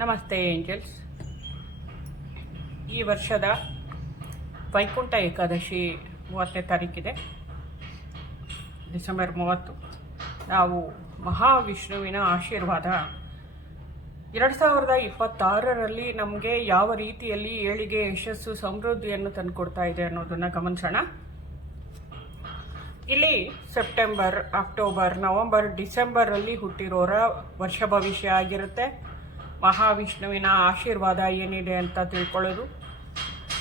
ನಮಸ್ತೆ ಏಂಜಲ್ಸ್. ಈ ವರ್ಷದ ವೈಕುಂಠ ಏಕಾದಶಿ 30ನೇ ತಾರೀಕಿದೆ, ಡಿಸೆಂಬರ್ 30. ನಾವು ಮಹಾವಿಷ್ಣುವಿನ ಆಶೀರ್ವಾದ 2026ರಲ್ಲಿ ನಮಗೆ ಯಾವ ರೀತಿಯಲ್ಲಿ ಏಳಿಗೆ, ಯಶಸ್ಸು, ಸಮೃದ್ಧಿಯನ್ನು ತಂದುಕೊಡ್ತಾ ಇದೆ ಅನ್ನೋದನ್ನು ಗಮನಿಸೋಣ. ಇಲ್ಲಿ ಸೆಪ್ಟೆಂಬರ್, ಅಕ್ಟೋಬರ್, ನವಂಬರ್, ಡಿಸೆಂಬರಲ್ಲಿ ಹುಟ್ಟಿರೋರ ವರ್ಷ ಭವಿಷ್ಯ ಆಗಿರುತ್ತೆ. ಮಹಾವಿಷ್ಣುವಿನ ಆಶೀರ್ವಾದ ಏನಿದೆ ಅಂತ ತಿಳ್ಕೊಳ್ಳೋದು.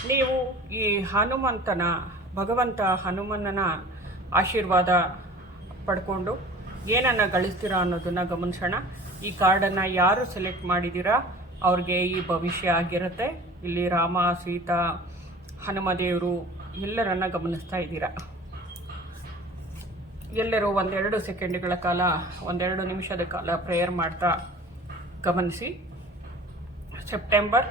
ನೀವು ಈ ಭಗವಂತ ಹನುಮನನ ಆಶೀರ್ವಾದ ಪಡ್ಕೊಂಡು ಏನನ್ನು ಗಳಿಸ್ತೀರಾ ಅನ್ನೋದನ್ನು ಗಮನಿಸೋಣ. ಈ ಕಾರ್ಡನ್ನು ಯಾರು ಸೆಲೆಕ್ಟ್ ಮಾಡಿದ್ದೀರಾ ಅವ್ರಿಗೆ ಈ ಭವಿಷ್ಯ ಆಗಿರುತ್ತೆ. ಇಲ್ಲಿ ರಾಮ, ಸೀತಾ, ಹನುಮದೇವರು ಎಲ್ಲರನ್ನ ಗಮನಿಸ್ತಾ ಇದ್ದೀರಾ. ಎಲ್ಲರೂ 1-2 ಸೆಕೆಂಡ್ಗಳ ಕಾಲ, 1-2 ನಿಮಿಷದ ಕಾಲ ಪ್ರೇಯರ್ ಮಾಡ್ತಾ ಗಮನಿಸಿ. ಸೆಪ್ಟೆಂಬರ್,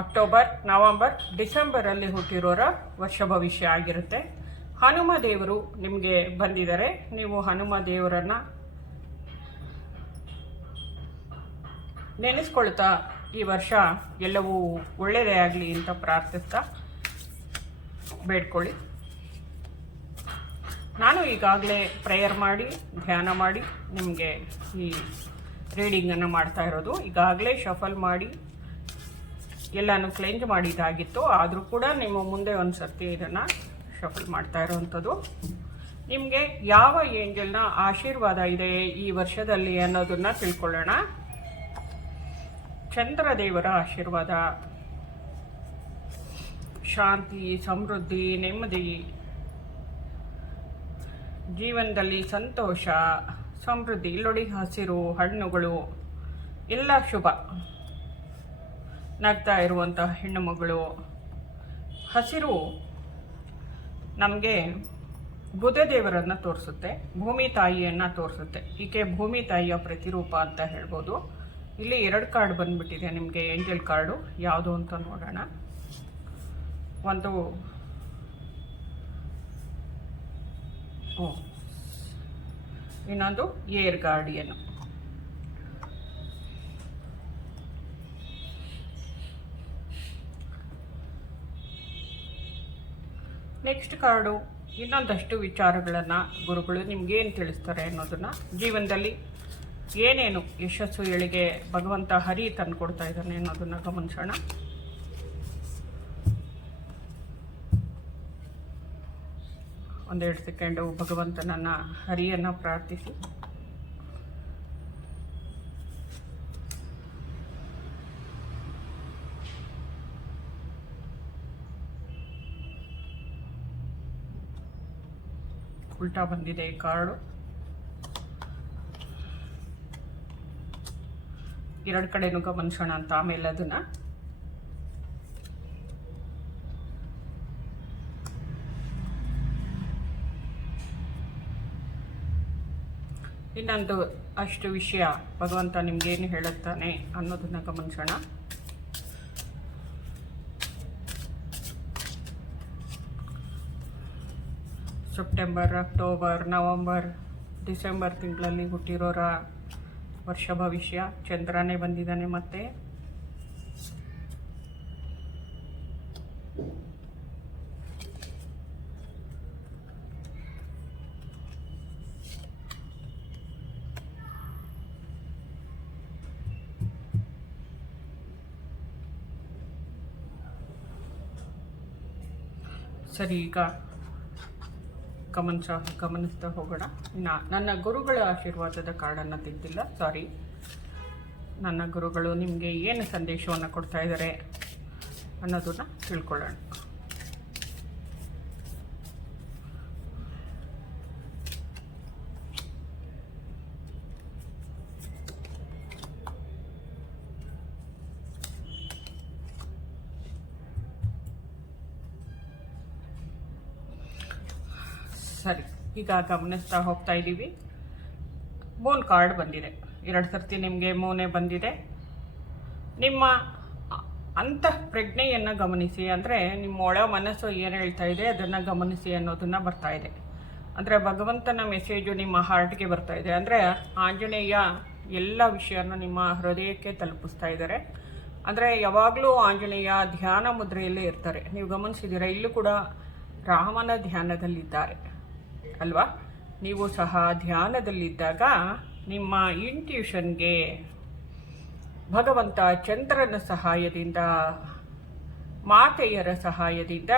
ಅಕ್ಟೋಬರ್, ನವಂಬರ್, ಡಿಸೆಂಬರಲ್ಲಿ ಹುಟ್ಟಿರೋರ ವರ್ಷ ಭವಿಷ್ಯ ಆಗಿರುತ್ತೆ. ಹನುಮ ದೇವರು ನಿಮಗೆ ಬಂದಿದ್ದಾರೆ. ನೀವು ಹನುಮ ದೇವರನ್ನು ನೆನೆಸ್ಕೊಳ್ತಾ ಈ ವರ್ಷ ಎಲ್ಲವೂ ಒಳ್ಳೆಯದೇ ಆಗಲಿ ಅಂತ ಪ್ರಾರ್ಥಿಸ್ತಾ ಬೇಡ್ಕೊಳ್ಳಿ. ನಾನು ಈಗಾಗಲೇ ಪ್ರೇಯರ್ ಮಾಡಿ, ಧ್ಯಾನ ಮಾಡಿ ನಿಮಗೆ ಈ ರೀಡಿಂಗನ್ನು ಮಾಡ್ತಾ ಇರೋದು. ಈಗಾಗಲೇ ಶಫಲ್ ಮಾಡಿ ಎಲ್ಲನೂ ಕ್ಲೆಂಜ್ ಮಾಡಿದ್ದಾಗಿತ್ತು, ಆದರೂ ಕೂಡ ನಿಮ್ಮ ಮುಂದೆ ಒಂದು ಸರ್ತಿ ಇದನ್ನು ಶಫಲ್ ಮಾಡ್ತಾ ಇರೋವಂಥದ್ದು. ನಿಮಗೆ ಯಾವ ಏಂಜಲ್ನ ಆಶೀರ್ವಾದ ಇದೆ ಈ ವರ್ಷದಲ್ಲಿ ಅನ್ನೋದನ್ನು ತಿಳ್ಕೊಳ್ಳೋಣ. ಚಂದ್ರದೇವರ ಆಶೀರ್ವಾದ, ಶಾಂತಿ, ಸಮೃದ್ಧಿ, ನೆಮ್ಮದಿ, ಜೀವನದಲ್ಲಿ ಸಂತೋಷ, ಸಮೃದ್ಧಿ. ಇಲ್ಲೊಡಿ ಹಸಿರು ಹಣ್ಣುಗಳು ಎಲ್ಲ ಶುಭ. ನಗ್ತಾ ಇರುವಂಥ ಹೆಣ್ಣು ಮಗಳು. ಹಸಿರು ನಮಗೆ ಬುಧದೇವರನ್ನು ತೋರಿಸುತ್ತೆ, ಭೂಮಿ ತಾಯಿಯನ್ನು ತೋರಿಸುತ್ತೆ. ಈಕೆ ಭೂಮಿ ತಾಯಿಯ ಪ್ರತಿರೂಪ ಅಂತ ಹೇಳ್ಬೋದು. ಇಲ್ಲಿ 2 ಕಾರ್ಡ್ ಬಂದ್ಬಿಟ್ಟಿದೆ ನಿಮಗೆ, ಏಂಜಲ್ ಕಾರ್ಡು. ಯಾವುದು ಅಂತ ನೋಡೋಣ. ಒಂದು ಇನ್ನೊಂದು ಏರ್ ಗಾರ್ಡಿಯನ್. ನೆಕ್ಸ್ಟ್ ಕಾರ್ಡು ಇನ್ನೊಂದಷ್ಟು ವಿಚಾರಗಳನ್ನು ಗುರುಗಳು ನಿಮ್ಗೇನು ತಿಳಿಸ್ತಾರೆ ಅನ್ನೋದನ್ನು, ಜೀವನದಲ್ಲಿ ಏನೇನು ಯಶಸ್ಸು, ಏಳಿಗೆ ಭಗವಂತ ಹರಿ ತಂದು ಕೊಡ್ತಾ ಇದ್ದಾನೆ ಅನ್ನೋದನ್ನು ಗಮನಿಸೋಣ. ಒಂದೆರಡು ಸೆಕೆಂಡು ಭಗವಂತನನ್ನ, ಹರಿಯನ್ನು ಪ್ರಾರ್ಥಿಸಿ. ಉಲ್ಟಾ ಬಂದಿದೆ ಈ ಕಾರ್ಡು. 2 ಕಡೆನೂ ಗಮನಿಸೋಣ ಅಂತ ಆಮೇಲೆ ಅದನ್ನು. ಇನ್ನೊಂದು ಅಷ್ಟು ವಿಷಯ ಭಗವಂತ ನಿಮ್ಗೇನು ಹೇಳುತ್ತಾನೆ ಅನ್ನೋದನ್ನು ಗಮನಿಸೋಣ. ಸೆಪ್ಟೆಂಬರ್, ಅಕ್ಟೋಬರ್, ನವಂಬರ್, ಡಿಸೆಂಬರ್ ತಿಂಗಳಲ್ಲಿ ಹುಟ್ಟಿರೋರ ವರ್ಷ ಭವಿಷ್ಯ. ಚಂದ್ರನೇ ಬಂದಿದ್ದಾನೆ ಮತ್ತೆ. ಸರಿ, ಈಗ ಗಮನಿಸ್ತಾ ಹೋಗೋಣ. ನನ್ನ ಗುರುಗಳ ಆಶೀರ್ವಾದದ ಕಾರ್ಡನ್ನು ತೆಗೆದಿಲ್ಲ, ಸಾರಿ. ನನ್ನ ಗುರುಗಳು ನಿಮಗೆ ಏನು ಸಂದೇಶವನ್ನು ಕೊಡ್ತಾ ಇದ್ದಾರೆ ಅನ್ನೋದನ್ನು ತಿಳ್ಕೊಳ್ಳೋಣ. ಸರಿ, ಈಗ ಗಮನಿಸ್ತಾ ಹೋಗ್ತಾ ಇದ್ದೀವಿ. ಮೂನ್ ಕಾರ್ಡ್ ಬಂದಿದೆ. 2 ಸರ್ತಿ ನಿಮಗೆ ಮೂನೇ ಬಂದಿದೆ. ನಿಮ್ಮ ಅಂತಃ ಪ್ರಜ್ಞೆಯನ್ನು ಗಮನಿಸಿ, ಅಂದರೆ ನಿಮ್ಮ ಒಳ ಮನಸ್ಸು ಏನು ಹೇಳ್ತಾ ಇದೆ ಅದನ್ನು ಗಮನಿಸಿ ಅನ್ನೋದನ್ನು ಬರ್ತಾ ಇದೆ. ಅಂದರೆ ಭಗವಂತನ ಮೆಸೇಜು ನಿಮ್ಮ ಹಾರ್ಟ್ಗೆ ಬರ್ತಾ ಇದೆ. ಅಂದರೆ ಆಂಜನೇಯ ಎಲ್ಲ ವಿಷಯನ ನಿಮ್ಮ ಹೃದಯಕ್ಕೆ ತಲುಪಿಸ್ತಾ ಇದ್ದಾರೆ. ಅಂದರೆ ಯಾವಾಗಲೂ ಆಂಜನೇಯ ಧ್ಯಾನ ಮುದ್ರೆಯಲ್ಲೇ ಇರ್ತಾರೆ. ನೀವು ಗಮನಿಸಿದ್ದೀರಾ, ಇಲ್ಲೂ ಕೂಡ ರಾಮನ ಧ್ಯಾನದಲ್ಲಿದ್ದಾರೆ ಅಲ್ವಾ. ನೀವು ಸಹ ಧ್ಯಾನದಲ್ಲಿದ್ದಾಗ ನಿಮ್ಮ ಇಂಟ್ಯೂಷನ್ಗೆ ಭಗವಂತ ಚಂದ್ರನ ಸಹಾಯದಿಂದ, ಮಾತೆಯರ ಸಹಾಯದಿಂದ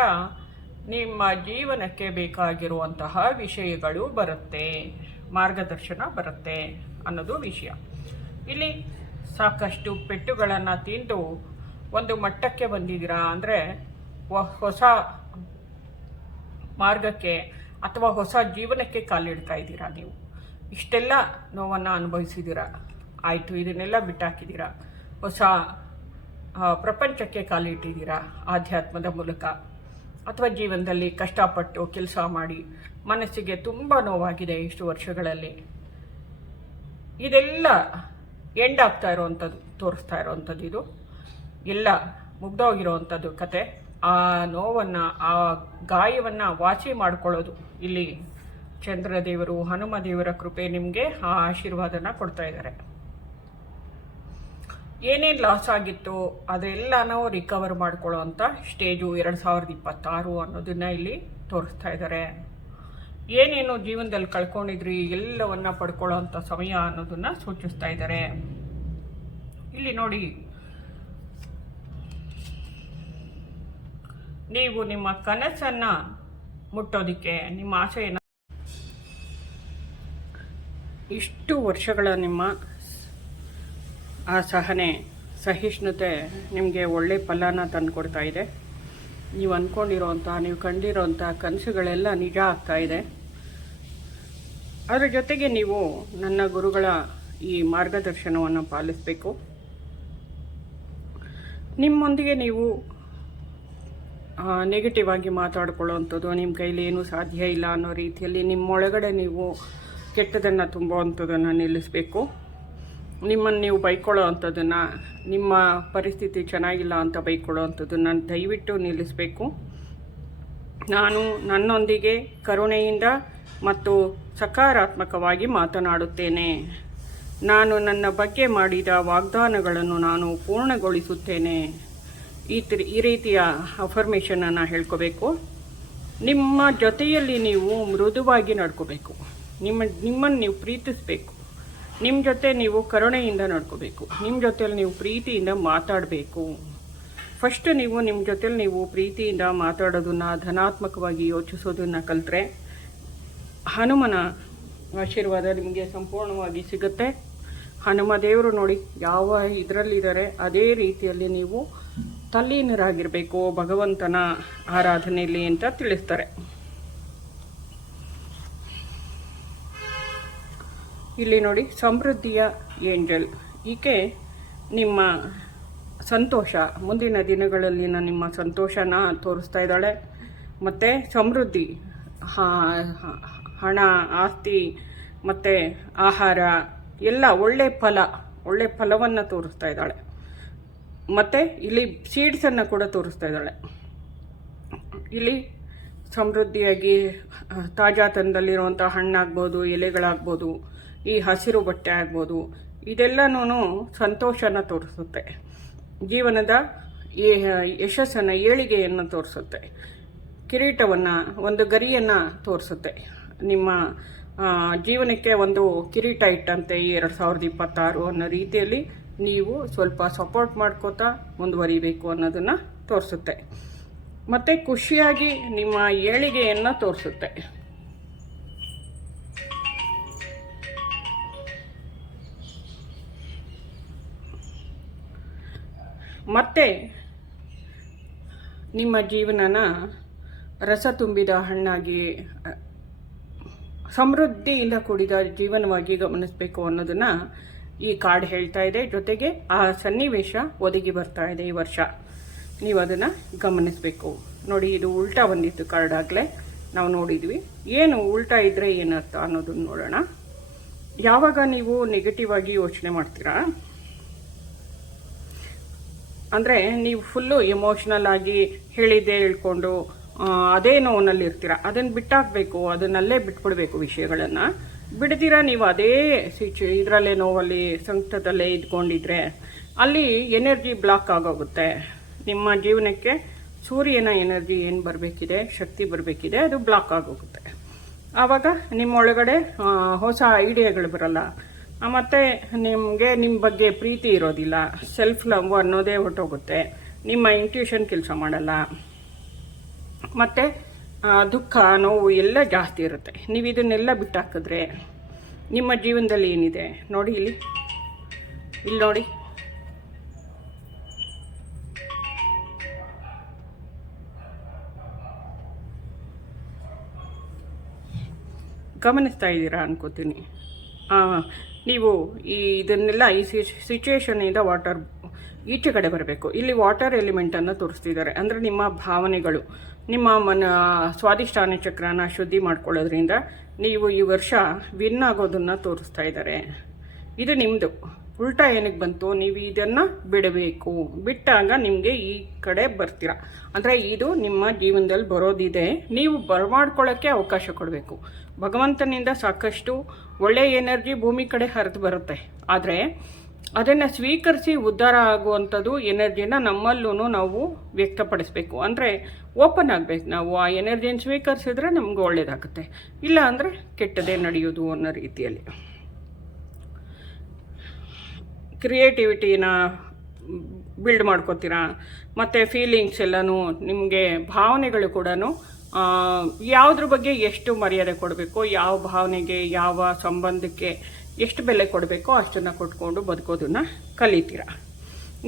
ನಿಮ್ಮ ಜೀವನಕ್ಕೆ ಬೇಕಾಗಿರುವಂತಹ ವಿಷಯಗಳು ಬರುತ್ತೆ, ಮಾರ್ಗದರ್ಶನ ಬರುತ್ತೆ ಅನ್ನೋದು ವಿಷಯ. ಇಲ್ಲಿ ಸಾಕಷ್ಟು ಪೆಟ್ಟುಗಳನ್ನು ತಿಂದು ಒಂದು ಮಟ್ಟಕ್ಕೆ ಬಂದಿದ್ದೀರಾ. ಅಂದರೆ ಹೊಸ ಮಾರ್ಗಕ್ಕೆ ಅಥವಾ ಹೊಸ ಜೀವನಕ್ಕೆ ಕಾಲಿಡ್ತಾ ಇದ್ದೀರಾ. ನೀವು ಇಷ್ಟೆಲ್ಲ ನೋವನ್ನು ಅನುಭವಿಸಿದ್ದೀರಾ, ಆಯಿತು, ಇದನ್ನೆಲ್ಲ ಬಿಟ್ಟಾಕಿದ್ದೀರಾ, ಹೊಸ ಪ್ರಪಂಚಕ್ಕೆ ಕಾಲಿಟ್ಟಿದ್ದೀರಾ ಆಧ್ಯಾತ್ಮದ ಮೂಲಕ. ಅಥವಾ ಜೀವನದಲ್ಲಿ ಕಷ್ಟಪಟ್ಟು ಕೆಲಸ ಮಾಡಿ ಮನಸ್ಸಿಗೆ ತುಂಬ ನೋವಾಗಿದೆ ಇಷ್ಟು ವರ್ಷಗಳಲ್ಲಿ. ಇದೆಲ್ಲ ಎಂಡ್ ಆಗ್ತಾ ಇರೋವಂಥದ್ದು, ತೋರಿಸ್ತಾ ಇರೋವಂಥದ್ದು, ಇದು ಎಲ್ಲ ಮುಗ್ದೋಗಿರೋವಂಥದ್ದು ಕತೆ. ಆ ನೋವನ್ನು, ಆ ಗಾಯವನ್ನು ವಾಸಿ ಮಾಡಿಕೊಳ್ಳೋದು ಇಲ್ಲಿ ಚಂದ್ರದೇವರು, ಹನುಮದೇವರ ಕೃಪೆ ನಿಮಗೆ ಆ ಆಶೀರ್ವಾದನ ಕೊಡ್ತಾ ಇದ್ದಾರೆ. ಏನೇನು ಲಾಸ್ ಆಗಿತ್ತು ಅದೆಲ್ಲನೂ ರಿಕವರ್ ಮಾಡ್ಕೊಳ್ಳೋ ಅಂಥ ಸ್ಟೇಜು 2026 ಅನ್ನೋದನ್ನು ಇಲ್ಲಿ ತೋರಿಸ್ತಾ ಇದ್ದಾರೆ. ಏನೇನು ಜೀವನದಲ್ಲಿ ಕಳ್ಕೊಂಡಿದ್ರಿ ಎಲ್ಲವನ್ನ ಪಡ್ಕೊಳ್ಳೋ ಅಂಥ ಸಮಯ ಅನ್ನೋದನ್ನು ಸೂಚಿಸ್ತಾ ಇದ್ದಾರೆ. ಇಲ್ಲಿ ನೋಡಿ, ನೀವು ನಿಮ್ಮ ಕನಸನ್ನು ಮುಟ್ಟೋದಕ್ಕೆ, ನಿಮ್ಮ ಆಸೆಯನ್ನು, ಇಷ್ಟು ವರ್ಷಗಳ ನಿಮ್ಮ ಆ ಸಹನೆ, ಸಹಿಷ್ಣುತೆ ನಿಮಗೆ ಒಳ್ಳೆ ಫಲನ ತಂದುಕೊಡ್ತಾ ಇದೆ. ನೀವು ಅಂದ್ಕೊಂಡಿರೋಂಥ, ನೀವು ಕಂಡಿರೋಂಥ ಕನಸುಗಳೆಲ್ಲ ನಿಜ ಆಗ್ತಾ ಇದೆ. ಅದರ ಜೊತೆಗೆ ನೀವು ನನ್ನ ಗುರುಗಳ ಈ ಮಾರ್ಗದರ್ಶನವನ್ನು ಪಾಲಿಸಬೇಕು. ನಿಮ್ಮೊಂದಿಗೆ ನೀವು ನೆಗೆಟಿವ್ ಆಗಿ ಮಾತಾಡ್ಕೊಳ್ಳೋವಂಥದ್ದು, ನಿಮ್ಮ ಕೈಲಿ ಏನೂ ಸಾಧ್ಯ ಇಲ್ಲ ಅನ್ನೋ ರೀತಿಯಲ್ಲಿ ನಿಮ್ಮೊಳಗಡೆ ನೀವು ಕೆಟ್ಟದನ್ನು ತುಂಬುವಂಥದ್ದನ್ನು ನಿಲ್ಲಿಸಬೇಕು. ನಿಮ್ಮನ್ನು ನೀವು ಬೈಕೊಳ್ಳೋ ಅಂಥದ್ದನ್ನು, ನಿಮ್ಮ ಪರಿಸ್ಥಿತಿ ಚೆನ್ನಾಗಿಲ್ಲ ಅಂತ ಬೈಕೊಳ್ಳೋ ಅಂಥದ್ದನ್ನು ದಯವಿಟ್ಟು ನಿಲ್ಲಿಸಬೇಕು. ನಾನು ನನ್ನೊಂದಿಗೆ ಕರುಣೆಯಿಂದ ಮತ್ತು ಸಕಾರಾತ್ಮಕವಾಗಿ ಮಾತನಾಡುತ್ತೇನೆ. ನಾನು ನನ್ನ ಬಗ್ಗೆ ಮಾಡಿದ ವಾಗ್ದಾನಗಳನ್ನು ನಾನು ಪೂರ್ಣಗೊಳಿಸುತ್ತೇನೆ. ಈ ರೀತಿಯ ಅಫರ್ಮೇಷನನ್ನು ಹೇಳ್ಕೋಬೇಕು. ನಿಮ್ಮ ಜೊತೆಯಲ್ಲಿ ನೀವು ಮೃದುವಾಗಿ ನಡ್ಕೋಬೇಕು. ನಿಮ್ಮನ್ನು ನೀವು ಪ್ರೀತಿಸಬೇಕು. ನಿಮ್ಮ ಜೊತೆ ನೀವು ಕರುಣೆಯಿಂದ ನಡ್ಕೋಬೇಕು. ನಿಮ್ಮ ಜೊತೆಯಲ್ಲಿ ನೀವು ಪ್ರೀತಿಯಿಂದ ಮಾತಾಡಬೇಕು. ಫಸ್ಟ್ ನೀವು ನಿಮ್ಮ ಜೊತೆಲಿ ನೀವು ಪ್ರೀತಿಯಿಂದ ಮಾತಾಡೋದನ್ನು, ಧನಾತ್ಮಕವಾಗಿ ಯೋಚಿಸೋದನ್ನು ಕಲಿತ್ರೆ ಹನುಮನ ಆಶೀರ್ವಾದ ನಿಮಗೆ ಸಂಪೂರ್ಣವಾಗಿ ಸಿಗುತ್ತೆ. ಹನುಮ ದೇವರು ನೋಡಿ ಯಾವ ಇದರಲ್ಲಿದ್ದಾರೆ ಅದೇ ರೀತಿಯಲ್ಲಿ ನೀವು ತಲ್ಲೀನರಾಗಿರಬೇಕು ಭಗವಂತನ ಆರಾಧನೆಯಲ್ಲಿ ಅಂತ ತಿಳಿಸ್ತಾರೆ. ಇಲ್ಲಿ ನೋಡಿ, ಸಮೃದ್ಧಿಯ ಏಂಜಲ್, ಈಕೆ ನಿಮ್ಮ ಸಂತೋಷ, ಮುಂದಿನ ದಿನಗಳಲ್ಲಿನ ನಿಮ್ಮ ಸಂತೋಷನ ತೋರಿಸ್ತಾ ಇದ್ದಾಳೆ. ಮತ್ತು ಸಮೃದ್ಧಿ, ಹಣ, ಆಸ್ತಿ ಮತ್ತು ಆಹಾರ ಎಲ್ಲ ಒಳ್ಳೆ ಫಲವನ್ನು ತೋರಿಸ್ತಾ ಇದ್ದಾಳೆ. ಮತ್ತು ಇಲ್ಲಿ ಸೀಡ್ಸನ್ನು ಕೂಡ ತೋರಿಸ್ತಾ ಇದ್ದಾಳೆ. ಇಲ್ಲಿ ಸಮೃದ್ಧಿಯಾಗಿ ತಾಜಾತನದಲ್ಲಿರುವಂಥ ಹಣ್ಣಾಗ್ಬೋದು, ಎಲೆಗಳಾಗ್ಬೋದು, ಈ ಹಸಿರು ಬಟ್ಟೆ ಆಗ್ಬೋದು, ಇದೆಲ್ಲನೂ ಸಂತೋಷನ ತೋರಿಸುತ್ತೆ. ಜೀವನದ ಯಶಸ್ಸನ್ನು, ಏಳಿಗೆಯನ್ನು ತೋರಿಸುತ್ತೆ. ಕಿರೀಟವನ್ನು, ಒಂದು ಗರಿಯನ್ನು ತೋರಿಸುತ್ತೆ. ನಿಮ್ಮ ಜೀವನಕ್ಕೆ ಒಂದು ಕಿರೀಟ ಇಟ್ಟಂತೆ ಈ 2026 ಅನ್ನೋ ರೀತಿಯಲ್ಲಿ ನೀವು ಸ್ವಲ್ಪ ಸಪೋರ್ಟ್ ಮಾಡ್ಕೋತಾ ಮುಂದುವರಿಬೇಕು ಅನ್ನೋದನ್ನು ತೋರಿಸುತ್ತೆ. ಮತ್ತು ಖುಷಿಯಾಗಿ ನಿಮ್ಮ ಏಳಿಗೆಯನ್ನು ತೋರಿಸುತ್ತೆ. ಮತ್ತು ನಿಮ್ಮ ಜೀವನನ ರಸ ತುಂಬಿದ ಹಣ್ಣಾಗಿ, ಸಮೃದ್ಧಿಯಿಂದ ಕೂಡಿದ ಜೀವನವಾಗಿ ಗಮನಿಸಬೇಕು ಅನ್ನೋದನ್ನು ಈ ಕಾರ್ಡ್ ಹೇಳ್ತಾ ಇದೆ. ಜೊತೆಗೆ ಆ ಸನ್ನಿವೇಶ ಒದಗಿ ಬರ್ತಾ ಇದೆ ಈ ವರ್ಷ. ನೀವು ಅದನ್ನು ಗಮನಿಸಬೇಕು. ನೋಡಿ, ಇದು ಉಲ್ಟಾ ಬಂದಿತ್ತು ಕಾರ್ಡ್ ಆಗಲೇ ನಾವು ನೋಡಿದ್ವಿ. ಏನು ಉಲ್ಟಾ ಇದ್ದರೆ ಏನರ್ಥ ಅನ್ನೋದನ್ನು ನೋಡೋಣ. ಯಾವಾಗ ನೀವು ನೆಗೆಟಿವ್ ಆಗಿ ಯೋಚನೆ ಮಾಡ್ತೀರಾ, ಅಂದರೆ ನೀವು ಫುಲ್ಲು ಎಮೋಷ್ನಲ್ ಆಗಿ ಹೇಳಿದ್ದೆ ಹೇಳ್ಕೊಂಡು ಅದೇ ನೋವಿನಲ್ಲಿ ಇರ್ತೀರ, ಅದನ್ನು ಬಿಟ್ಟಾಕಬೇಕು, ಅದನ್ನಲ್ಲೇ ಬಿಟ್ಬಿಡ್ಬೇಕು ವಿಷಯಗಳನ್ನು. ಬಿಡ್ದಿರ ನೀವು ಅದೇ ಇದರಲ್ಲೇ ನೋವಲ್ಲಿ ಸಂಕಟದಲ್ಲೇ ಇದ್ಕೊಂಡಿದ್ರೆ ಅಲ್ಲಿ ಎನರ್ಜಿ ಬ್ಲಾಕ್ ಆಗೋಗುತ್ತೆ. ನಿಮ್ಮ ಜೀವನಕ್ಕೆ ಸೂರ್ಯನ ಎನರ್ಜಿ ಏನು ಬರಬೇಕಿದೆ, ಶಕ್ತಿ ಬರಬೇಕಿದೆ, ಅದು ಬ್ಲಾಕ್ ಆಗೋಗುತ್ತೆ. ಆವಾಗ ನಿಮ್ಮೊಳಗಡೆ ಹೊಸ ಐಡಿಯಾಗಳು ಬರಲ್ಲ, ಮತ್ತು ನಿಮಗೆ ನಿಮ್ಮ ಬಗ್ಗೆ ಪ್ರೀತಿ ಇರೋದಿಲ್ಲ, ಸೆಲ್ಫ್ ಲವ್ ಅನ್ನೋದೇ ಹೊರಟೋಗುತ್ತೆ, ನಿಮ್ಮ ಇಂಟ್ಯೂಷನ್ ಕೆಲಸ ಮಾಡಲ್ಲ, ಮತ್ತು ದುಃಖ ನೋವು ಎಲ್ಲ ಜಾಸ್ತಿ ಇರುತ್ತೆ. ನೀವು ಇದನ್ನೆಲ್ಲ ಬಿಟ್ಟಾಕಿದ್ರೆ ನಿಮ್ಮ ಜೀವನದಲ್ಲಿ ಏನಿದೆ ನೋಡಿ, ಇಲ್ಲಿ ನೋಡಿ, ಗಮನಿಸ್ತಾ ಇದ್ದೀರಾ ಅನ್ಕೋತೀನಿ. ನೀವು ಇದನ್ನೆಲ್ಲ ಈ ಸಿಚುವೇಶನಿಂದ ವಾಟರ್ ಈಚೆ ಕಡೆ ಬರಬೇಕು. ಇಲ್ಲಿ ವಾಟರ್ ಎಲಿಮೆಂಟನ್ನು ತೋರಿಸ್ತಿದ್ದಾರೆ, ಅಂದರೆ ನಿಮ್ಮ ಭಾವನೆಗಳು, ನಿಮ್ಮ ಸ್ವಾದಿಷ್ಟಾನ ಚಕ್ರನ ಶುದ್ಧಿ ಮಾಡ್ಕೊಳ್ಳೋದ್ರಿಂದ ನೀವು ಈ ವರ್ಷ ವಿನ್ ಆಗೋದನ್ನು ತೋರಿಸ್ತಾ ಇದ್ದಾರೆ. ಇದು ನಿಮ್ಮದು. ಉಲ್ಟಾ ಏನಕ್ಕೆ ಬಂತು, ನೀವು ಇದನ್ನು ಬಿಡಬೇಕು. ಬಿಟ್ಟಾಗ ನಿಮಗೆ ಈ ಕಡೆ ಬರ್ತೀರ. ಅಂದರೆ ಇದು ನಿಮ್ಮ ಜೀವನದಲ್ಲಿ ಬರೋದಿದೆ, ನೀವು ಬರಮಾಡ್ಕೊಳ್ಳೋಕ್ಕೆ ಅವಕಾಶ ಕೊಡಬೇಕು. ಭಗವಂತನಿಂದ ಸಾಕಷ್ಟು ಒಳ್ಳೆಯ ಎನರ್ಜಿ ಭೂಮಿ ಕಡೆ ಹರಿದು ಬರುತ್ತೆ, ಆದರೆ ಅದನ್ನು ಸ್ವೀಕರಿಸಿ ಉದ್ಧಾರ ಆಗುವಂಥದ್ದು ಎನರ್ಜಿನ ನಮ್ಮಲ್ಲೂ ನಾವು ವ್ಯಕ್ತಪಡಿಸ್ಬೇಕು. ಅಂದರೆ ಓಪನ್ ಆಗಬೇಕು. ನಾವು ಆ ಎನರ್ಜಿಯನ್ನು ಸ್ವೀಕರಿಸಿದ್ರೆ ನಮ್ಗೆ ಒಳ್ಳೆಯದಾಗುತ್ತೆ, ಇಲ್ಲ ಅಂದರೆ ಕೆಟ್ಟದೇ ನಡೆಯೋದು ಅನ್ನೋ ರೀತಿಯಲ್ಲಿ. ಕ್ರಿಯೇಟಿವಿಟಿನ ಬಿಲ್ಡ್ ಮಾಡ್ಕೋತೀರಾ, ಮತ್ತು ಫೀಲಿಂಗ್ಸ್ ಎಲ್ಲನೂ, ನಿಮಗೆ ಭಾವನೆಗಳು ಕೂಡ ಯಾವುದ್ರ ಬಗ್ಗೆ ಎಷ್ಟು ಮರ್ಯಾದೆ ಕೊಡಬೇಕು, ಯಾವ ಭಾವನೆಗೆ ಯಾವ ಸಂಬಂಧಕ್ಕೆ ಎಷ್ಟು ಬೆಲೆ ಕೊಡಬೇಕೋ ಅಷ್ಟನ್ನು ಕೊಟ್ಕೊಂಡು ಬದುಕೋದನ್ನು ಕಲಿತೀರ.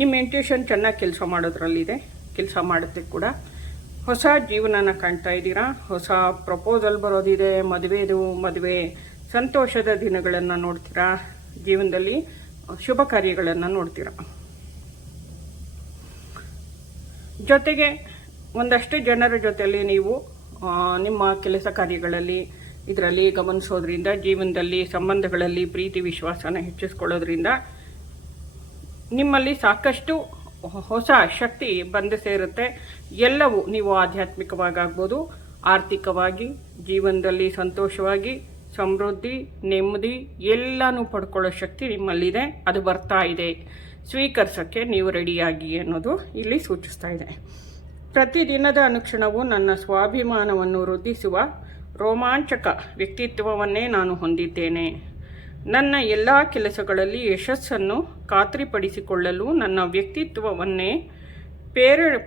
ನಿಮ್ಮ ಇಂಟ್ಯೂಷನ್ ಚೆನ್ನಾಗಿ ಕೆಲಸ ಮಾಡೋದ್ರಲ್ಲಿದೆ, ಕೆಲಸ ಮಾಡುತ್ತೆ ಕೂಡ. ಹೊಸ ಜೀವನನ ಕಾಣ್ತಾ ಇದ್ದೀರಾ, ಹೊಸ ಪ್ರಪೋಸಲ್ ಬರೋದಿದೆ, ಮದುವೆ ಸಂತೋಷದ ದಿನಗಳನ್ನು ನೋಡ್ತೀರಾ, ಜೀವನದಲ್ಲಿ ಶುಭ ಕಾರ್ಯಗಳನ್ನು ನೋಡ್ತೀರಾ. ಜೊತೆಗೆ ಒಂದಷ್ಟು ಜನರ ಜೊತೆಯಲ್ಲಿ ನೀವು ನಿಮ್ಮ ಕೆಲಸ ಕಾರ್ಯಗಳಲ್ಲಿ ಇದರಲ್ಲಿ ಗಮನಿಸೋದ್ರಿಂದ ಜೀವನದಲ್ಲಿ ಸಂಬಂಧಗಳಲ್ಲಿ ಪ್ರೀತಿ ವಿಶ್ವಾಸನ ಹೆಚ್ಚಿಸ್ಕೊಳ್ಳೋದ್ರಿಂದ ನಿಮ್ಮಲ್ಲಿ ಸಾಕಷ್ಟು ಹೊಸ ಶಕ್ತಿ ಬಂದು ಸೇರುತ್ತೆ. ಎಲ್ಲವೂ ನೀವು ಆಧ್ಯಾತ್ಮಿಕವಾಗಿ ಆಗ್ಬೋದು, ಆರ್ಥಿಕವಾಗಿ, ಜೀವನದಲ್ಲಿ ಸಂತೋಷವಾಗಿ, ಸಮೃದ್ಧಿ, ನೆಮ್ಮದಿ ಎಲ್ಲನೂ ಪಡ್ಕೊಳ್ಳೋ ಶಕ್ತಿ ನಿಮ್ಮಲ್ಲಿದೆ. ಅದು ಬರ್ತಾ ಇದೆ, ಸ್ವೀಕರಿಸೋಕ್ಕೆ ನೀವು ರೆಡಿಯಾಗಿ ಅನ್ನೋದು ಇಲ್ಲಿ ಸೂಚಿಸ್ತಾ ಇದೆ. ಪ್ರತಿದಿನದ ಅನುಕ್ಷಣವು ನನ್ನ ಸ್ವಾಭಿಮಾನವನ್ನು ವೃದ್ಧಿಸುವ ರೋಮಾಂಚಕ ವ್ಯಕ್ತಿತ್ವವನ್ನೇ ನಾನು ಹೊಂದಿದ್ದೇನೆ. ನನ್ನ ಎಲ್ಲ ಕೆಲಸಗಳಲ್ಲಿ ಯಶಸ್ಸನ್ನು ಖಾತ್ರಿಪಡಿಸಿಕೊಳ್ಳಲು ನನ್ನ ವ್ಯಕ್ತಿತ್ವವನ್ನೇ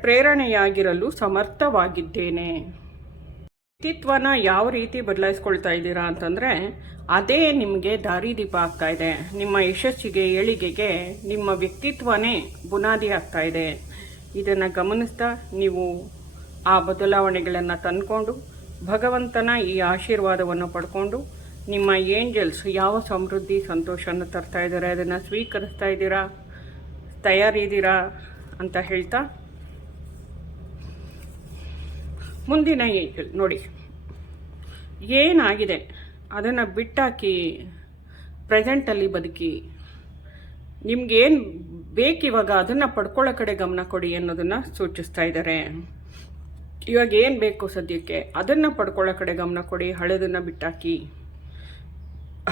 ಪ್ರೇರಣೆಯಾಗಿರಲು ಸಮರ್ಥವಾಗಿದ್ದೇನೆ. ವ್ಯಕ್ತಿತ್ವನ ಯಾವ ರೀತಿ ಬದಲಾಯಿಸ್ಕೊಳ್ತಾ ಇದ್ದೀರಾ ಅಂತಂದರೆ ಅದೇ ನಿಮಗೆ ದಾರಿದೀಪ ಆಗ್ತಾ ಇದೆ. ನಿಮ್ಮ ಯಶಸ್ಸಿಗೆ, ಏಳಿಗೆಗೆ ನಿಮ್ಮ ವ್ಯಕ್ತಿತ್ವನೇ ಬುನಾದಿ ಆಗ್ತಾ ಇದೆ. ಇದನ್ನು ಗಮನಿಸ್ತಾ ನೀವು ಆ ಬದಲಾವಣೆಗಳನ್ನು ತಂದ್ಕೊಂಡು ಭಗವಂತನ ಈ ಆಶೀರ್ವಾದವನ್ನು ಪಡ್ಕೊಂಡು ನಿಮ್ಮ ಏಂಜಲ್ಸ್ ಯಾವ ಸಮೃದ್ಧಿ ಸಂತೋಷವನ್ನು ತರ್ತಾ ಇದ್ದಾರೆ ಅದನ್ನು ಸ್ವೀಕರಿಸ್ತಾ ಇದ್ದೀರಾ, ತಯಾರಿದ್ದೀರಾ ಅಂತ ಹೇಳ್ತಾ ಮುಂದಿನ ಏಂಜಲ್ ನೋಡಿ, ಏನಾಗಿದೆ ಅದನ್ನು ಬಿಟ್ಟಾಕಿ ಪ್ರೆಸೆಂಟಲ್ಲಿ ಬದುಕಿ. ನಿಮ್ಗೇನು ಬೇಕಿವಾಗ ಅದನ್ನು ಪಡ್ಕೊಳ್ಳೋ ಕಡೆ ಗಮನ ಕೊಡಿ ಅನ್ನೋದನ್ನು ಸೂಚಿಸ್ತಾ ಇದ್ದಾರೆ. ಇವಾಗ ಏನು ಬೇಕು ಸದ್ಯಕ್ಕೆ ಅದನ್ನು ಪಡ್ಕೊಳ್ಳೋ ಕಡೆ ಗಮನ ಕೊಡಿ. ಹಳೆದನ್ನು ಬಿಟ್ಟಾಕಿ,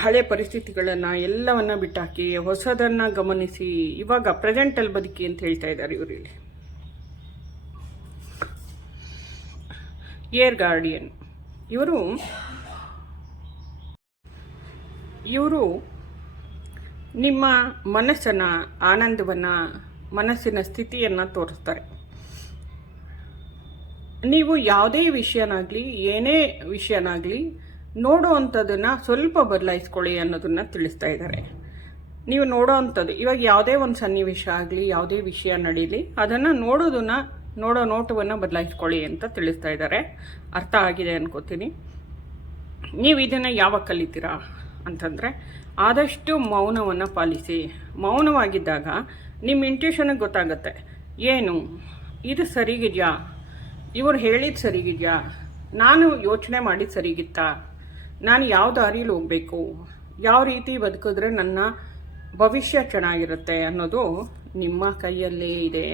ಹಳೆ ಪರಿಸ್ಥಿತಿಗಳನ್ನು ಎಲ್ಲವನ್ನ ಬಿಟ್ಟಾಕಿ, ಹೊಸದನ್ನು ಗಮನಿಸಿ, ಇವಾಗ ಪ್ರೆಸೆಂಟಲ್ಲಿ ಬದುಕಿ ಅಂತ ಹೇಳ್ತಾ ಇದ್ದಾರೆ ಇವರಲ್ಲಿ. ಏರ್ ಗಾರ್ಡಿಯನ್ ಇವರು ನಿಮ್ಮ ಮನಸ್ಸನ್ನು, ಆನಂದವನ್ನು, ಮನಸ್ಸಿನ ಸ್ಥಿತಿಯನ್ನು ತೋರಿಸ್ತಾರೆ. ನೀವು ಯಾವುದೇ ವಿಷಯನಾಗಲಿ, ಏನೇ ವಿಷಯನಾಗಲಿ ನೋಡೋ ಅಂಥದ್ದನ್ನು ಸ್ವಲ್ಪ ಬದಲಾಯಿಸ್ಕೊಳ್ಳಿ ಅನ್ನೋದನ್ನು ತಿಳಿಸ್ತಾ ಇದ್ದಾರೆ. ನೀವು ನೋಡೋ ಅಂಥದ್ದು, ಇವಾಗ ಯಾವುದೇ ಒಂದು ಸನ್ನಿವೇಶ ಆಗಲಿ, ಯಾವುದೇ ವಿಷಯ ನಡೀಲಿ, ಅದನ್ನು ನೋಡೋ ನೋಟವನ್ನು ಬದಲಾಯಿಸ್ಕೊಳ್ಳಿ ಅಂತ ತಿಳಿಸ್ತಾ ಇದ್ದಾರೆ. ಅರ್ಥ ಆಗಿದೆ ಅನ್ಕೋತೀನಿ. ನೀವು ಇದನ್ನು ಯಾವಾಗ ಕಲಿತೀರಾ ಅಂತಂದರೆ ಆದಷ್ಟು ಮೌನವನ್ನು ಪಾಲಿಸಿ. ಮೌನವಾಗಿದ್ದಾಗ ನಿಮ್ಮ ಇಂಟ್ಯೂಷನ್ಗೆ ಗೊತ್ತಾಗುತ್ತೆ, ಏನು ಇದು ಸರಿಗಿದೆಯಾ, ಇವ್ರು ಹೇಳಿದ್ದು ಸರಿಗಿದೆಯಾ, ನಾನು ಯೋಚನೆ ಮಾಡಿದ್ದು ಸರಿಗಿತ್ತಾ, ನಾನು ಯಾವ ದಾರಿಯಲ್ಲಿ ಹೋಗಬೇಕು, ಯಾವ ರೀತಿ ಬದುಕಿದ್ರೆ ನನ್ನ ಭವಿಷ್ಯ ಚೆನ್ನಾಗಿರುತ್ತೆ ಅನ್ನೋದು ನಿಮ್ಮ ಕೈಯಲ್ಲೇ ಇದೆ.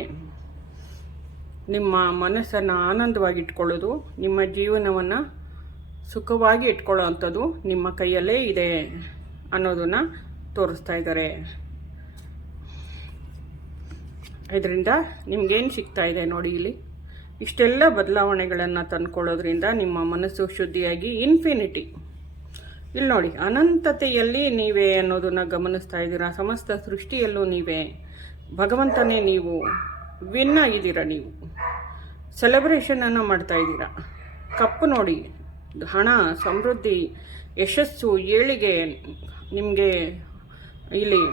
ನಿಮ್ಮ ಮನಸ್ಸನ್ನು ಆನಂದವಾಗಿಟ್ಕೊಳ್ಳೋದು, ನಿಮ್ಮ ಜೀವನವನ್ನು ಸುಖವಾಗಿ ಇಟ್ಕೊಳ್ಳೋ ಅಂಥದ್ದು ನಿಮ್ಮ ಕೈಯಲ್ಲೇ ಇದೆ ಅನ್ನೋದನ್ನು ತೋರಿಸ್ತಾ ಇದ್ದಾರೆ. ಇದರಿಂದ ನಿಮಗೇನು ಸಿಗ್ತಾ ಇದೆ ನೋಡಿ, ಇಲ್ಲಿ ಇಷ್ಟೆಲ್ಲ ಬದಲಾವಣೆಗಳನ್ನು ತಂದ್ಕೊಳ್ಳೋದ್ರಿಂದ ನಿಮ್ಮ ಮನಸ್ಸು ಶುದ್ಧಿಯಾಗಿ ಇನ್ಫಿನಿಟಿ, ಇಲ್ಲಿ ನೋಡಿ ಅನಂತತೆಯಲ್ಲಿ ನೀವೇ ಅನ್ನೋದನ್ನು ಗಮನಿಸ್ತಾ ಇದ್ದೀರಾ. ಸಮಸ್ತ ಸೃಷ್ಟಿಯಲ್ಲೂ ನೀವೇ, ಭಗವಂತನೇ ನೀವು, ವಿನ್ ಆಗಿದ್ದೀರಾ. ನೀವು ಸೆಲೆಬ್ರೇಷನನ್ನು ಮಾಡ್ತಾ ಇದ್ದೀರಾ. ಕಪ್ಪು ನೋಡಿ, ಹಣ, ಸಮೃದ್ಧಿ, ಯಶಸ್ಸು, ಏಳಿಗೆ, ನಿಮಗೆ ಇಲ್ಲಿ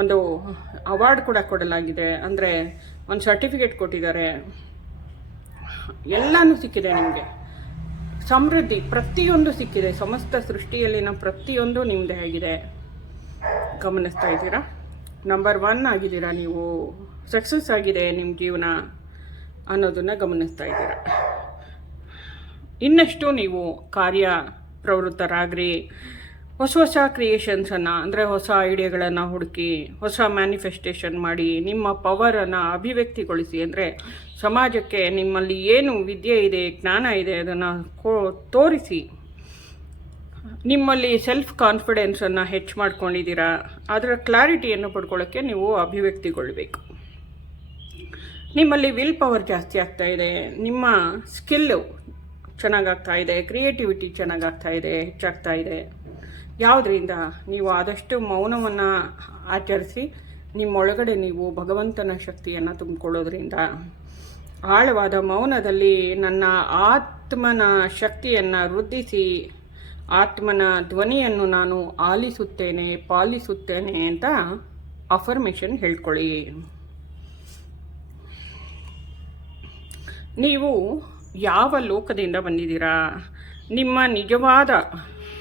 ಒಂದು ಅವಾರ್ಡ್ ಕೂಡ ಕೊಡಲಾಗಿದೆ, ಅಂದರೆ ಒಂದು ಸರ್ಟಿಫಿಕೇಟ್ ಕೊಟ್ಟಿದ್ದಾರೆ. ಎಲ್ಲನೂ ಸಿಕ್ಕಿದೆ ನಿಮಗೆ. ಸಮೃದ್ಧಿ ಪ್ರತಿಯೊಂದು ಸಿಕ್ಕಿದೆ. ಸಮಸ್ತ ಸೃಷ್ಟಿಯಲ್ಲಿನ ಪ್ರತಿಯೊಂದು ನಿಮ್ಮದೇ ಆಗಿದೆ. ಗಮನಿಸ್ತಾ ಇದ್ದೀರಾ. ನಂಬರ್ 1 ಆಗಿದ್ದೀರಾ ನೀವು. ಸಕ್ಸಸ್ ಆಗಿದೆ ನಿಮ್ಮ ಜೀವನ ಅನ್ನೋದನ್ನು ಗಮನಿಸ್ತಾ ಇದ್ದೀರಾ. ಇನ್ನಷ್ಟು ನೀವು ಕಾರ್ಯ ಪ್ರವೃತ್ತರಾಗ್ರಿ. ಹೊಸ ಹೊಸ ಕ್ರಿಯೇಷನ್ಸನ್ನು, ಅಂದರೆ ಹೊಸ ಐಡಿಯಾಗಳನ್ನು ಹುಡುಕಿ ಹೊಸ ಮ್ಯಾನಿಫೆಸ್ಟೇಷನ್ ಮಾಡಿ ನಿಮ್ಮ ಪವರನ್ನು ಅಭಿವ್ಯಕ್ತಿಗೊಳಿಸಿ. ಅಂದರೆ ಸಮಾಜಕ್ಕೆ ನಿಮ್ಮಲ್ಲಿ ಏನು ವಿದ್ಯೆ ಇದೆ, ಜ್ಞಾನ ಇದೆ ಅದನ್ನು ತೋರಿಸಿ. ನಿಮ್ಮಲ್ಲಿ ಸೆಲ್ಫ್ ಕಾನ್ಫಿಡೆನ್ಸನ್ನು ಹೆಚ್ಚು ಮಾಡ್ಕೊಂಡಿದ್ದೀರಾ, ಅದರ ಕ್ಲಾರಿಟಿಯನ್ನು ಪಡ್ಕೊಳ್ಳೋಕ್ಕೆ ನೀವು ಅಭಿವ್ಯಕ್ತಿಗೊಳ್ಬೇಕು. ನಿಮ್ಮಲ್ಲಿ ವಿಲ್ ಪವರ್ ಜಾಸ್ತಿ ಆಗ್ತಾ ಇದೆ, ನಿಮ್ಮ ಸ್ಕಿಲ್ಲು ಚೆನ್ನಾಗಾಗ್ತಾ ಇದೆ, ಕ್ರಿಯೇಟಿವಿಟಿ ಚೆನ್ನಾಗಾಗ್ತಾ ಇದೆ, ಹೆಚ್ಚಾಗ್ತಾ ಇದೆ. ಯಾವುದರಿಂದ? ನೀವು ಆದಷ್ಟು ಮೌನವನ್ನು ಆಚರಿಸಿ ನಿಮ್ಮೊಳಗಡೆ ನೀವು ಭಗವಂತನ ಶಕ್ತಿಯನ್ನು ತುಂಬಿಕೊಳ್ಳೋದ್ರಿಂದ. ಆಳವಾದ ಮೌನದಲ್ಲಿ ನನ್ನ ಆತ್ಮನ ಶಕ್ತಿಯನ್ನು ವೃದ್ಧಿಸಿ ಆತ್ಮನ ಧ್ವನಿಯನ್ನು ನಾನು ಆಲಿಸುತ್ತೇನೆ, ಪಾಲಿಸುತ್ತೇನೆ ಅಂತ ಅಫರ್ಮೇಷನ್ ಹೇಳ್ಕೊಳ್ಳಿ. ನೀವು ಯಾವ ಲೋಕದಿಂದ ಬಂದಿದ್ದೀರಾ, ನಿಮ್ಮ ನಿಜವಾದ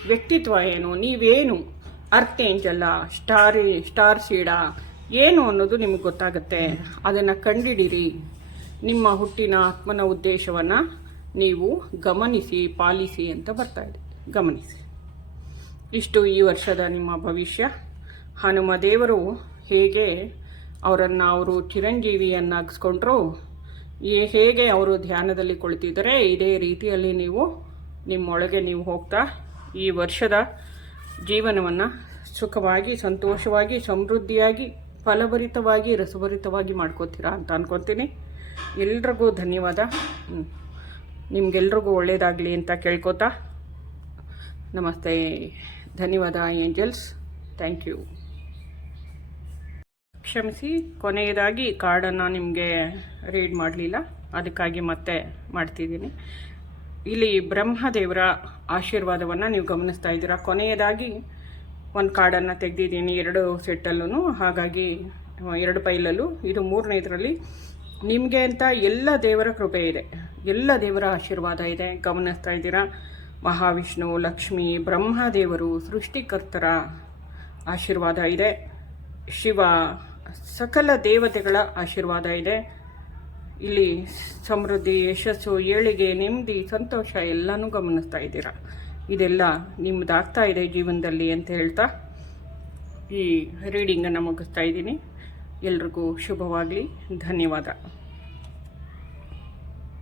ವ್ಯಕ್ತಿತ್ವ ಏನು, ನೀವೇನು, ಅರ್ತ್ ಏಂಜಲ್ಲ, ಸ್ಟಾರ್ ಸೀಡಾ ಏನು ಅನ್ನೋದು ನಿಮಗೆ ಗೊತ್ತಾಗುತ್ತೆ. ಅದನ್ನು ಕಂಡಿಡಿರಿ. ನಿಮ್ಮ ಹುಟ್ಟಿನ ಆತ್ಮನ ಉದ್ದೇಶವನ್ನು ನೀವು ಗಮನಿಸಿ, ಪಾಲಿಸಿ ಅಂತ ಬರ್ತಾ ಇದೆ. ಗಮನಿಸಿ. ಇಷ್ಟು ಈ ವರ್ಷದ ನಿಮ್ಮ ಭವಿಷ್ಯ. ಹನುಮದೇವರು ಹೇಗೆ ಅವರನ್ನು ಅವರು ಚಿರಂಜೀವಿಯನ್ನಾಗಿಸ್ಕೊಂಡ್ರು, ಹೇಗೆ ಅವರು ಧ್ಯಾನದಲ್ಲಿ ಕುಳಿತಿದ್ದಾರೆ, ಇದೇ ರೀತಿಯಲ್ಲಿ ನೀವು ನಿಮ್ಮೊಳಗೆ ನೀವು ಹೋಗ್ತಾ ಈ ವರ್ಷದ ಜೀವನವನ್ನು ಸುಖವಾಗಿ, ಸಂತೋಷವಾಗಿ, ಸಮೃದ್ಧಿಯಾಗಿ, ಫಲಭರಿತವಾಗಿ, ರಸಭರಿತವಾಗಿ ಮಾಡ್ಕೋತೀರಾ ಅಂತ ಅನ್ಕೊತೀನಿ. ಎಲ್ರಿಗೂ ಧನ್ಯವಾದ. ನಿಮಗೆಲ್ರಿಗೂ ಒಳ್ಳೆಯದಾಗಲಿ ಅಂತ ಕೇಳ್ಕೊತಾ ನಮಸ್ತೆ. ಧನ್ಯವಾದ ಏಂಜಲ್ಸ್. Thank you. ಕ್ಷಮಿಸಿ, ಕೊನೆಯದಾಗಿ ಕಾರ್ಡನ್ನು ನಿಮಗೆ ರೀಡ್ ಮಾಡಲಿಲ್ಲ, ಅದಕ್ಕಾಗಿ ಮತ್ತೆ ಮಾಡ್ತಿದ್ದೀನಿ. ಇಲ್ಲಿ ಬ್ರಹ್ಮದೇವರ ಆಶೀರ್ವಾದವನ್ನು ನೀವು ಗಮನಿಸ್ತಾ ಇದ್ದೀರಾ. ಕೊನೆಯದಾಗಿ ಒಂದು ಕಾರ್ಡನ್ನು ತೆಗೆದಿದ್ದೀನಿ 2 ಸೆಟ್ಟಲ್ಲೂ, ಹಾಗಾಗಿ 2 ಪೈಲಲ್ಲೂ. ಇದು 3ನೇದರಲ್ಲಿ ನಿಮಗೆ ಅಂತ ಎಲ್ಲ ದೇವರ ಕೃಪೆ ಇದೆ, ಎಲ್ಲ ದೇವರ ಆಶೀರ್ವಾದ ಇದೆ. ಗಮನಿಸ್ತಾ ಇದ್ದೀರಾ. ಮಹಾವಿಷ್ಣು, ಲಕ್ಷ್ಮಿ, ಬ್ರಹ್ಮದೇವರು, ಸೃಷ್ಟಿಕರ್ತರ ಆಶೀರ್ವಾದ ಇದೆ. ಶಿವ, ಸಕಲ ದೇವತೆಗಳ ಆಶೀರ್ವಾದ ಇದೆ. ಇಲ್ಲಿ ಸಮೃದ್ಧಿ, ಯಶಸ್ಸು, ಏಳಿಗೆ, ನೆಮ್ಮದಿ, ಸಂತೋಷ ಎಲ್ಲನೂ ಗಮನಿಸ್ತಾ ಇದ್ದೀರಾ. ಇದೆಲ್ಲ ನಿಮ್ಮದಾಗ್ತಾ ಇದೆ ಜೀವನದಲ್ಲಿ ಅಂತ ಹೇಳ್ತಾ ಈ ರೀಡಿಂಗನ್ನು ಮುಗಿಸ್ತಾ ಇದ್ದೀನಿ. ಎಲ್ರಿಗೂ ಶುಭವಾಗಲಿ. ಧನ್ಯವಾದ.